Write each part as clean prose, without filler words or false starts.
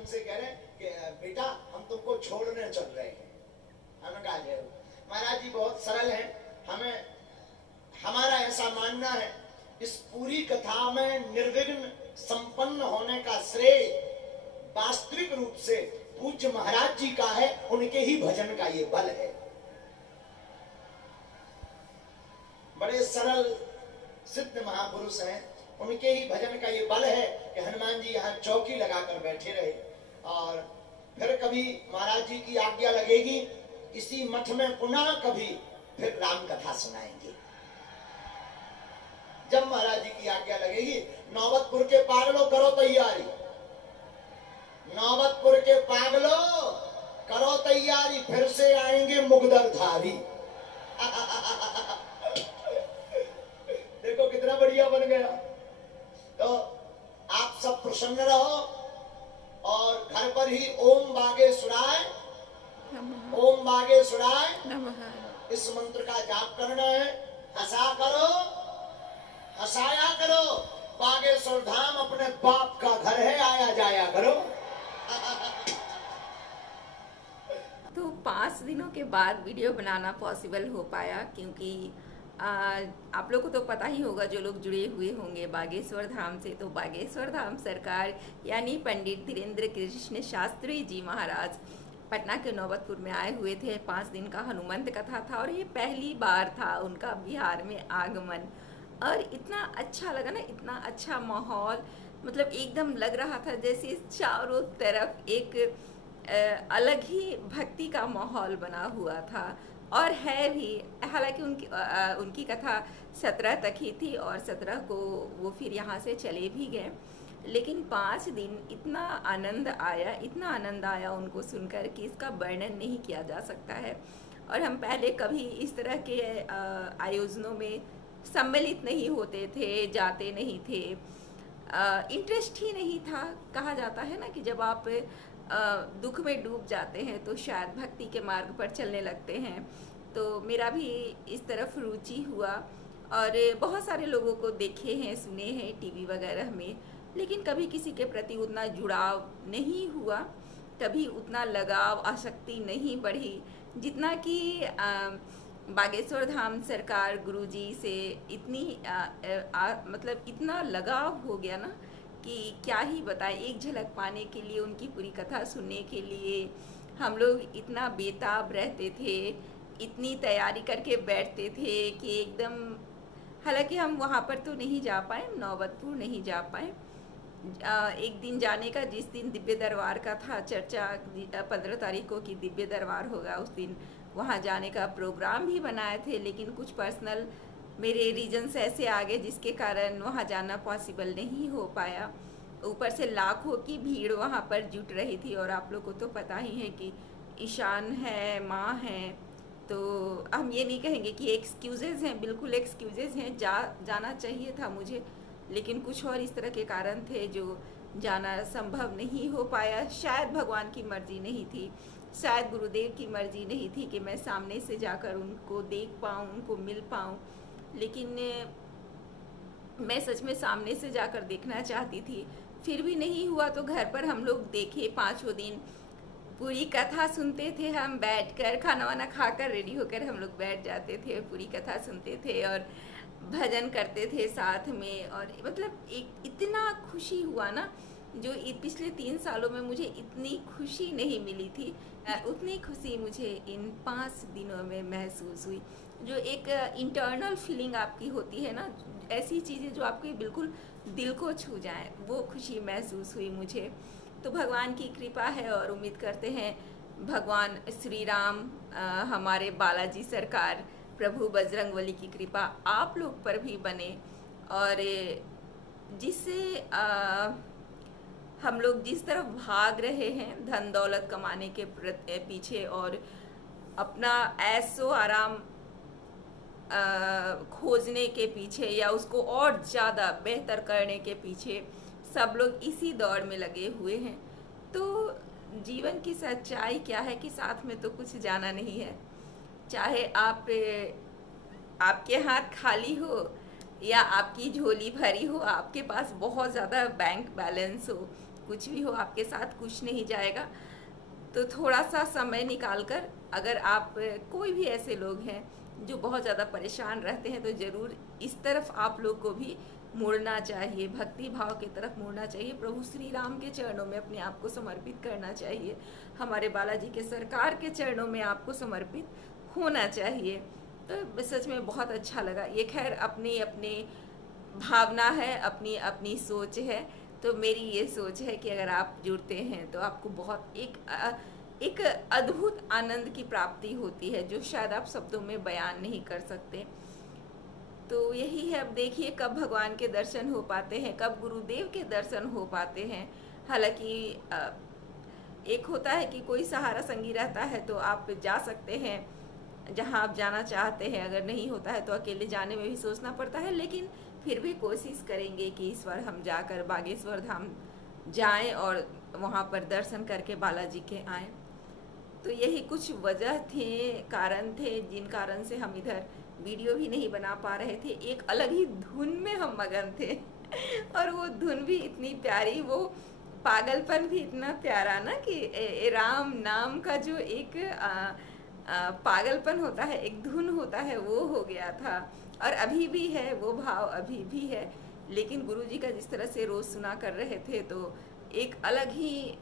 हमसे कह रहे हैं कि बेटा हम तुमको छोड़ने चल रहे हैं। हमें कहा जय हो। महाराज जी बहुत सरल है, हमें हमारा ऐसा मानना है इस पूरी कथा में निर्विघ्न संपन्न होने का श्रेय वास्तविक रूप से पूज्य महाराज जी का है, उनके ही भजन का ये बल है। बड़े सरल सिद्ध महापुरुष हैं, उनके ही भजन का ये बल है कि हनुमान जी यहाँ चौकी लगाकर बैठे रहे। और फिर कभी महाराज जी की आज्ञा लगेगी इसी मठ में पुनः कभी फिर राम कथा सुनाएंगे। जब महाराज जी की आज्ञा लगेगी, नौबतपुर के पागलों करो तैयारी, नौबतपुर के पागलों करो तैयारी, फिर से आएंगे मुगदरधारी। देखो कितना बढ़िया बन गया। तो आप सब प्रसन्न रहो और घर पर ही ओम बागेश्वराय ओम बागेश्वराय इस मंत्र का जाप करना है। हंसा करो, हंसाया करो, बागेश्वर धाम अपने बाप का घर है, आया जाया करो। तो 5 दिनों के बाद वीडियो बनाना पॉसिबल हो पाया, क्योंकि आप लोग को तो पता ही होगा जो लोग जुड़े हुए होंगे बागेश्वर धाम से, तो बागेश्वर धाम सरकार यानी पंडित धीरेन्द्र कृष्ण शास्त्री जी महाराज पटना के नौबतपुर में आए हुए थे। 5 दिन का हनुमंत कथा था और ये पहली बार था उनका बिहार में आगमन। और इतना अच्छा लगा ना, इतना अच्छा माहौल, मतलब एकदम लग रहा था जैसे चारों तरफ एक अलग ही भक्ति का माहौल बना हुआ था। और है भी, हालांकि उनकी कथा 17 तक ही थी और 17 को वो फिर यहाँ से चले भी गए, लेकिन 5 दिन इतना आनंद आया, इतना आनंद आया उनको सुनकर कि इसका वर्णन नहीं किया जा सकता है। और हम पहले कभी इस तरह के आयोजनों में सम्मिलित नहीं होते थे, जाते नहीं थे, इंटरेस्ट ही नहीं था। कहा जाता है ना कि जब आप दुख में डूब जाते हैं तो शायद भक्ति के मार्ग पर चलने लगते हैं। तो मेरा भी इस तरफ रुचि हुआ और बहुत सारे लोगों को देखे हैं, सुने हैं टीवी वगैरह में, लेकिन कभी किसी के प्रति उतना जुड़ाव नहीं हुआ, कभी उतना लगाव, आसक्ति नहीं बढ़ी जितना कि बागेश्वर धाम सरकार गुरुजी से इतनी मतलब इतना लगाव हो गया ना कि क्या ही बताएं। एक झलक पाने के लिए, उनकी पूरी कथा सुनने के लिए हम लोग इतना बेताब रहते थे, इतनी तैयारी करके बैठते थे कि एकदम, हालांकि हम वहाँ पर तो नहीं जा पाए, नौबतपुर नहीं जा पाए। एक दिन जाने का, जिस दिन दिव्य दरबार का था चर्चा, 15 तारीख को कि दिव्य दरबार होगा, उस दिन वहाँ जाने का प्रोग्राम भी बनाए थे, लेकिन कुछ पर्सनल मेरे रीजन्स ऐसे आ गए जिसके कारण वहाँ जाना पॉसिबल नहीं हो पाया। ऊपर से लाखों की भीड़ वहाँ पर जुट रही थी और आप लोग को तो पता ही है कि ईशान है, माँ है, तो हम ये नहीं कहेंगे कि एक्सक्यूज़ेज़ हैं, बिल्कुल एक्सक्यूज़ेज़ हैं, जाना चाहिए था मुझे, लेकिन कुछ और इस तरह के कारण थे जो जाना संभव नहीं हो पाया। शायद भगवान की मर्ज़ी नहीं थी, शायद गुरुदेव की मर्ज़ी नहीं थी कि मैं सामने से जाकर उनको देख पाऊँ, उनको मिल पाऊँ, लेकिन मैं सच में सामने से जाकर देखना चाहती थी। फिर भी नहीं हुआ तो घर पर हम लोग देखे, 5 दिन पूरी कथा सुनते थे हम बैठकर, खाना वाना खाकर रेडी होकर हम लोग बैठ जाते थे, पूरी कथा सुनते थे और भजन करते थे साथ में। और मतलब एक इतना खुशी हुआ ना, जो पिछले 3 सालों में मुझे इतनी खुशी नहीं मिली थी, उतनी खुशी मुझे इन 5 दिनों में महसूस हुई। जो एक इंटरनल फीलिंग आपकी होती है ना, ऐसी चीज़ें जो आपके बिल्कुल दिल को छू जाएं, वो खुशी महसूस हुई मुझे। तो भगवान की कृपा है और उम्मीद करते हैं भगवान श्री राम, हमारे बालाजी सरकार, प्रभु बजरंगबली की कृपा आप लोग पर भी बने, और जिससे हम लोग जिस तरफ भाग रहे हैं धन दौलत कमाने के पीछे और अपना ऐशो आराम खोजने के पीछे या उसको और ज़्यादा बेहतर करने के पीछे सब लोग इसी दौड़ में लगे हुए हैं। तो जीवन की सच्चाई क्या है कि साथ में तो कुछ जाना नहीं है, चाहे आपके हाथ खाली हो या आपकी झोली भरी हो, आपके पास बहुत ज़्यादा बैंक बैलेंस हो, कुछ भी हो, आपके साथ कुछ नहीं जाएगा। तो थोड़ा सा समय निकाल कर, अगर आप कोई भी ऐसे लोग हैं जो बहुत ज़्यादा परेशान रहते हैं, तो ज़रूर इस तरफ आप लोग को भी मुड़ना चाहिए, भक्ति भाव की तरफ मुड़ना चाहिए, प्रभु श्री राम के चरणों में अपने आप को समर्पित करना चाहिए, हमारे बालाजी के सरकार के चरणों में आपको समर्पित होना चाहिए। तो सच में बहुत अच्छा लगा। ये खैर अपनी अपनी भावना है, अपनी अपनी सोच है। तो मेरी ये सोच है कि अगर आप जुड़ते हैं तो आपको बहुत एक अद्भुत आनंद की प्राप्ति होती है, जो शायद आप शब्दों में बयान नहीं कर सकते। तो यही है, अब देखिए कब भगवान के दर्शन हो पाते हैं, कब गुरुदेव के दर्शन हो पाते हैं। हालांकि एक होता है कि कोई सहारा संगी रहता है तो आप जा सकते हैं जहां आप जाना चाहते हैं, अगर नहीं होता है तो अकेले जाने में भी सोचना पड़ता है, लेकिन फिर भी कोशिश करेंगे कि इस बार हम जाकर बागेश्वर धाम जाएं और वहां पर दर्शन करके बालाजी के आएं। तो यही कुछ वजह थे, कारण थे, जिन कारण से हम इधर वीडियो भी नहीं बना पा रहे थे। एक अलग ही धुन में हम मगन थे और वो धुन भी इतनी प्यारी, वो पागलपन भी इतना प्यारा ना कि राम नाम का जो एक पागलपन होता है, एक धुन होता है, वो हो गया था। और अभी भी है वो भाव, अभी भी है। लेकिन गुरुजी का जिस तरह से रोज़ सुना कर रहे थे, तो एक अलग ही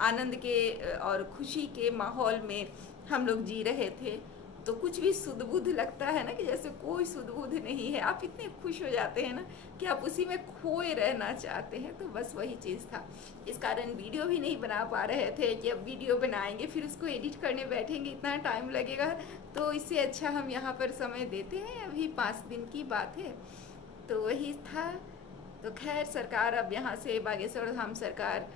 आनंद के और खुशी के माहौल में हम लोग जी रहे थे। तो कुछ भी सुध बुध लगता है ना, कि जैसे कोई सुध बुध नहीं है, आप इतने खुश हो जाते हैं ना कि आप उसी में खोए रहना चाहते हैं। तो बस वही चीज़ था, इस कारण वीडियो भी नहीं बना पा रहे थे कि अब वीडियो बनाएंगे फिर उसको एडिट करने बैठेंगे, इतना टाइम लगेगा। तो इससे अच्छा हम यहाँ पर समय देते हैं, अभी 5 दिन की बात है। तो वही था। तो खैर सरकार अब यहाँ से बागेश्वर धाम सरकार,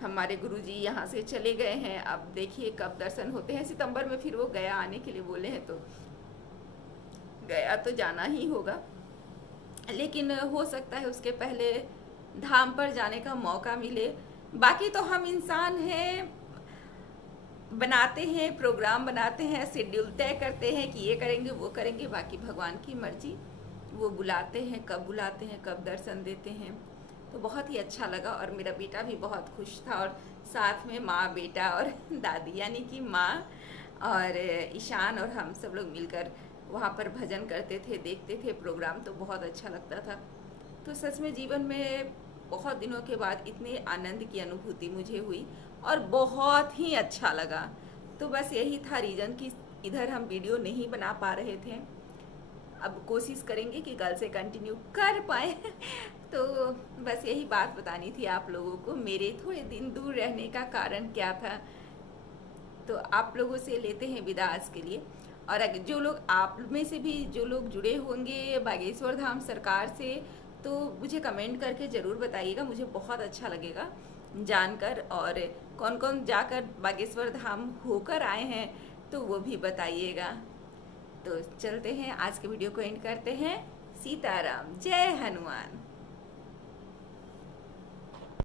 हमारे गुरुजी यहाँ से चले गए हैं। अब देखिए कब दर्शन होते हैं। सितंबर में फिर वो गया आने के लिए बोले हैं, तो गया तो जाना ही होगा, लेकिन हो सकता है उसके पहले धाम पर जाने का मौका मिले। बाकी तो हम इंसान हैं, बनाते हैं प्रोग्राम, बनाते हैं, शेड्यूल तय करते हैं कि ये करेंगे वो करेंगे, बाकी भगवान की मर्जी, वो बुलाते हैं, कब बुलाते हैं, कब दर्शन देते हैं। तो बहुत ही अच्छा लगा और मेरा बेटा भी बहुत खुश था, और साथ में माँ, बेटा और दादी, यानी कि माँ और ईशान और हम सब लोग मिलकर वहाँ पर भजन करते थे, देखते थे प्रोग्राम। तो बहुत अच्छा लगता था। तो सच में जीवन में बहुत दिनों के बाद इतने आनंद की अनुभूति मुझे हुई और बहुत ही अच्छा लगा। तो बस यही था रीज़न कि इधर हम वीडियो नहीं बना पा रहे थे। अब कोशिश करेंगे कि कल से कंटिन्यू कर पाए। तो बस यही बात बतानी थी आप लोगों को, मेरे थोड़े दिन दूर रहने का कारण क्या था। तो आप लोगों से लेते हैं विदा आज के लिए। और अगर जो लोग आप में से भी जो लोग जुड़े होंगे बागेश्वर धाम सरकार से, तो मुझे कमेंट करके ज़रूर बताइएगा, मुझे बहुत अच्छा लगेगा जानकर। और कौन कौन जाकर बागेश्वर धाम होकर आए हैं तो वो भी बताइएगा। तो चलते हैं, आज के वीडियो को एंड करते हैं। सीताराम, जय हनुमान।